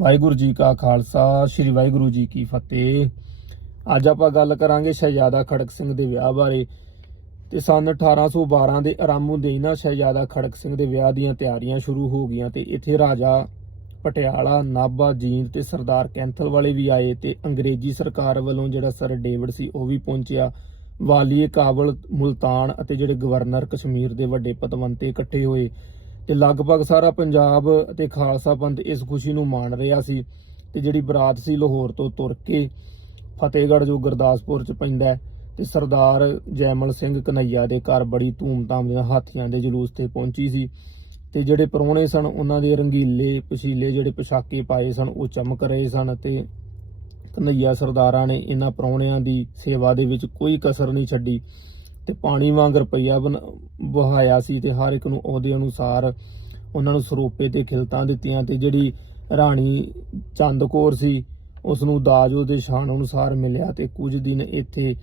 ਵਾਹਿਗੁਰੂ ਜੀ ਕਾ ਖਾਲਸਾ, ਸ੍ਰੀ ਵਾਹਿਗੁਰੂ ਜੀ ਕੀ ਫਤਿਹ। ਅੱਜ ਆਪਾਂ ਗੱਲ ਕਰਾਂਗੇ ਸ਼ਹਿਜ਼ਾਦਾ ਖੜਕ ਸਿੰਘ ਦੇ ਵਿਆਹ ਬਾਰੇ। ਤੇ ਸਨ 1812 ਦੇ ਆਰਾਮੂ ਦੇ ਨਾ ਸ਼ਹਿਜ਼ਾਦਾ ਖੜਕ ਸਿੰਘ ਦੇ ਵਿਆਹ ਦੀਆਂ ਤਿਆਰੀਆਂ ਸ਼ੁਰੂ ਹੋ ਗਈਆਂ ਤੇ ਇੱਥੇ ਰਾਜਾ ਪਟਿਆਲਾ, ਨਾਭਾ, ਜੀਂਦ ਤੇ ਸਰਦਾਰ ਕੈਂਥਲ ਵਾਲੇ ਵੀ ਆਏ ਤੇ ਅੰਗਰੇਜ਼ੀ ਸਰਕਾਰ ਵੱਲੋਂ ਜਿਹੜਾ ਸਰ ਡੇਵਿਡ ਸੀ ਉਹ ਵੀ ਪਹੁੰਚਿਆ। ਵਾਲੀਏ ਕਾਬਲ ਮੁਲਤਾਨ ਅਤੇ ਜਿਹੜੇ ਗਵਰਨਰ ਕਸ਼ਮੀਰ ਦੇ ਵੱਡੇ ਪਤਵੰਤੇ ਇਕੱਠੇ ਹੋਏ। ਤੇ ਲਗਭਗ ਸਾਰਾ ਪੰਜਾਬ ਅਤੇ ਖਾਲਸਾ ਪੰਥ ਇਸ ਖੁਸ਼ੀ ਨੂੰ ਮਾਣ ਰਿਹਾ ਸੀ ਤੇ ਜਿਹੜੀ ਬਰਾਤ ਸੀ ਲਾਹੌਰ ਤੋਂ ਤੁਰ ਕੇ ਫਤਿਹਗੜ੍ਹ ਜੋ ਗੁਰਦਾਸਪੁਰ ਚ ਪੈਂਦਾ ਹੈ, ਤੇ ਸਰਦਾਰ ਜੈਮਲ ਸਿੰਘ ਕਨਈਆ ਦੇ ਘਰ ਬੜੀ ਧੂਮਧਾਮ ਨਾਲ ਹਾਥੀਆਂ ਦੇ ਜਲੂਸ ਤੇ ਪਹੁੰਚੀ ਸੀ ਤੇ ਜਿਹੜੇ ਪਰੋਣੇ ਸਨ ਉਹਨਾਂ ਦੇ ਰੰਗੀਲੇ ਪਛੀਲੇ ਜਿਹੜੇ ਪੋਸ਼ਾਕੇ ਪਾਏ ਸਨ ਉਹ ਚਮਕ ਰਹੇ ਸਨ ਤੇ ਕਨਈਆ ਸਰਦਾਰਾਂ ਨੇ ਇਹਨਾਂ ਪਰੌਣਿਆਂ ਦੀ ਸੇਵਾ ਦੇ ਵਿੱਚ ਕੋਈ ਕਸਰ ਨਹੀਂ ਛੱਡੀ। ਤੇ ਪਾਣੀ ਵਾਂਗ ਰੁਪਈਆ ਵਹਾਇਆ ਸੀ ਤੇ ਹਰ ਇੱਕ ਨੂੰ ਉਹਦੇ ਅਨੁਸਾਰ ਉਹਨਾਂ ਨੂੰ ਸਰੋਪੇ ਤੇ ਖਿਲਤਾਂ ਦਿੱਤੀਆਂ ਤੇ ਜਿਹੜੀ ਰਾਣੀ ਚੰਦਕੌਰ ਸੀ ਉਸ ਨੂੰ ਦਾਜ ਉਹਦੇ ਸ਼ਾਨ ਅਨੁਸਾਰ ਮਿਲਿਆ ਤੇ ਕੁਝ ਦਿਨ ਇੱਥੇ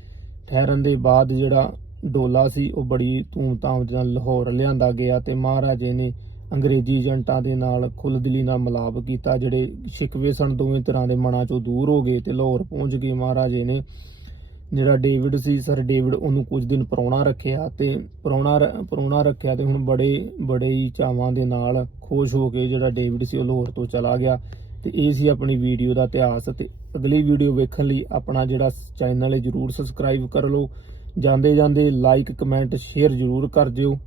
ਠਹਿਰਨ ਦੇ ਬਾਅਦ ਜਿਹੜਾ ਡੋਲਾ ਸੀ, ਉਹ ਬੜੀ ਧੂਮ ਧਾਮ ਨਾਲ ਲਾਹੌਰ ਲਿਆਂਦਾ ਗਿਆ ਤੇ ਮਹਾਰਾਜੇ ਨੇ ਅੰਗਰੇਜ਼ੀ ਏਜੰਟਾਂ ਦੇ ਨਾਲ ਖੁੱਲਦਿਲੀ ਨਾਲ ਮਿਲਾਪ ਕੀਤਾ, ਜਿਹੜੇ ਸ਼ਿਕਵੇ ਸਨ ਦੋਵੇਂ ਤਰ੍ਹਾਂ ਦੇ ਮਨਾਂ ਚੋਂ ਦੂਰ ਹੋ ਗਏ ਤੇ ਲਾਹੌਰ ਪਹੁੰਚ ਗਏ। ਮਹਾਰਾਜੇ ਨੇ ਜਿਹੜਾ ਡੇਵਿਡ ਸੀ, ਸਰ ਡੇਵਿਡ ਉਹਨੂੰ ਕੁਝ ਦਿਨ ਪਰੌਣਾ ਰੱਖਿਆ ਤੇ ਪਰੌਣਾ ਰ- ਪਰੌਣਾ ਰੱਖਿਆ ਤੇ ਹੁਣ ਬੜੇ ਬੜੇ ਹੀ ਚਾਵਾਂ ਦੇ ਨਾਲ ਖੁਸ਼ ਹੋ ਕੇ ਜਿਹੜਾ ਡੇਵਿਡ ਸੀ ਉਹ ਲਾਹੌਰ ਤੋਂ ਚਲਾ ਗਿਆ। ਤੇ ਇਹ ਸੀ ਆਪਣੀ ਵੀਡੀਓ ਦਾ ਇਤਿਹਾਸ ਤੇ ਅਗਲੀ ਵੀਡੀਓ ਵੇਖਣ ਲਈ ਆਪਣਾ ਜਿਹੜਾ ਚੈਨਲ ਹੈ, ਜਰੂਰ ਸਬਸਕ੍ਰਾਈਬ ਕਰ ਲਓ। ਜਾਂਦੇ ਜਾਂਦੇ ਲਾਈਕ ਕਮੈਂਟ ਸ਼ੇਅਰ ਜਰੂਰ ਕਰ ਦਿਓ।